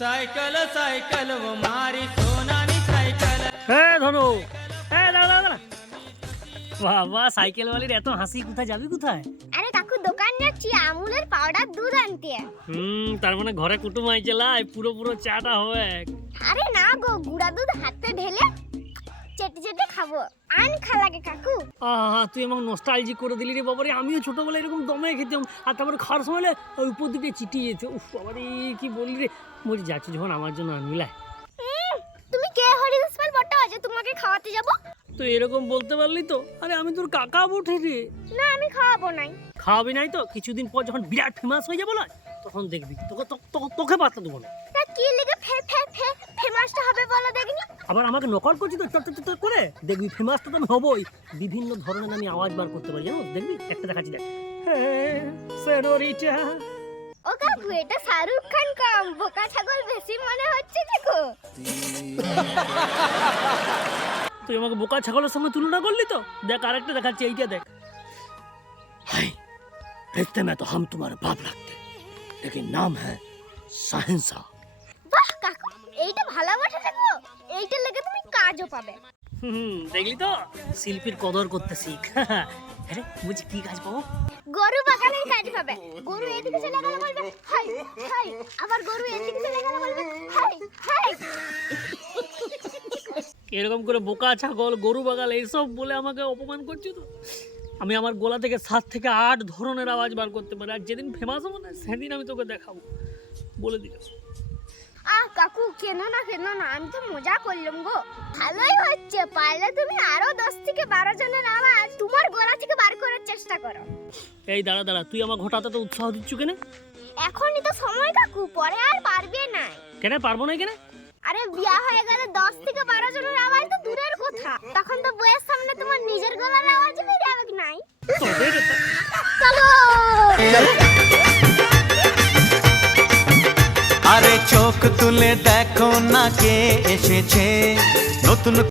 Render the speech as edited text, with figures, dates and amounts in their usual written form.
Cycle cycle वो मारी सोनानी cycle. ধনু দাঁড়া বাবা সাইকেল ওয়ালির এত হাসি কোথায় যাবি কোথায়? আরে কাকু দোকান যাচ্ছি আমুলের পাউডার দুধ আনতে। তার মানে ঘরে কুটুম আইছেলাই পুরো চাটা হবে। আরে না গো গুড়া দুধ হাতে ঢেলে চেটে চেটে খাবো আন খালাগে কাকু। তুই আমাকে নস্টালজি করে দিলি রে বাবারে। আমিও ছোটবেলায় এরকম দমে খেতাম আর তারপরে খাওয়ার সময় ওই উপর দিকে চিটিয়ে যেত। উফ বাবারে কি বললি রে। বলছি যাচ্ছি যখন আমার জন্য আনবিলাই। তুমি কে হরিদাসপাল বট্টা যে তোমাকে খাওয়াতে যাব? তো এরকম বলতে পারলি তো। আরে আমি তোর কাকা বটে রে। না আমি খাওয়াবো নাই। খাওয়াবি নাই তো কিছুদিন পর যখন বিরাট ফেমাস হয়ে যাবো না তখন দেখবি তোকে পাত্তা দেবো না। তা কি লিগে ফেমাসটা হবে বলো দেখিনি। আবার আমাকে নকল করছি তো করে দেখবি ফেমাসটা তো আমি হবই। বিভিন্ন ধরনের আমি আওয়াজ বার করতে পারি জানো। দেখবি একটা দেখাচ্ছি দেখ। সেনোরিটা ও কাকু এটা শাহরুখ খান কম বোকা ছাগল বেশি মনে হচ্ছে দেখো। তুই আমাকে বোকা ছাগলের সঙ্গে তুলনা করলি তো। দেখ আরেকটা দেখাচ্ছি এইটা দেখ। हाय देखते में तो हम तुम्हारे बाप लगते लेकिन नाम है साहिंसा। বাহ কাকু এইটা ভালো বটে দেখো। এইটা লেগে তুমি কাজও পাবে। দেখলি তো শিল্পীর কদর করতে শিখ। আরে বুঝি কি কাজ পাবো? গরু বাগানের কাজ পাবে। গরু এদিকে চলে গেলে বলবে হাই হাই, আবার গরু এদিকে চলে গেলে বলবে হাই হাই। এরকম করে বোকা ছাগল গরু বাগাল এইসব বলে আমাকে অপমান করছো তো। আমি আমার গলা থেকে 7 থেকে 8 ধরনের আওয়াজ বার করতে পারি। আর যেদিন ফেমাস হবো না সেদিন আমি তোকে দেখাবো বলে দিলাম। কাকু কেন না আমি তো মজা করলাম গো। ভালোই হচ্ছে পারলে তুমি আরো 10 থেকে 12 জনের আওয়াজ তোমার গলা থেকে বার করার চেষ্টা করো। এই দাঁড়া তুই আমার ঘটাতে তো উৎসাহ দিচ্ছ কেন? এখনই তো সময় কাকু, পরে আর পারবে না। কেন পারবো না কেন? আরে বিয়া হয়ে গেলে 10 থেকে 12 জনের আওয়াজ তো দূরের কথা, তখন তো বইয়ের সামনে তোমার নিজের গলার আওয়াজ বের হবে নাই। চলো আরে চোখ তুলে দেখো না কে এসেছে নতুন।